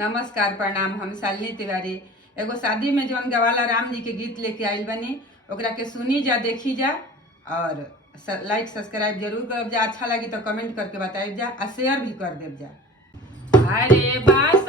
नमस्कार प्रणाम। हम शालिनी तिवारी एगो शादी में जौन गवाला राम जी के गीत लेके आइल बनी, ओकरा के सुनी जा, देखी जा और लाइक सब्सक्राइब जरूर करब जा। अच्छा लगी तो कमेंट करके बताइब जा और शेयर भी कर देब जा। अरे बास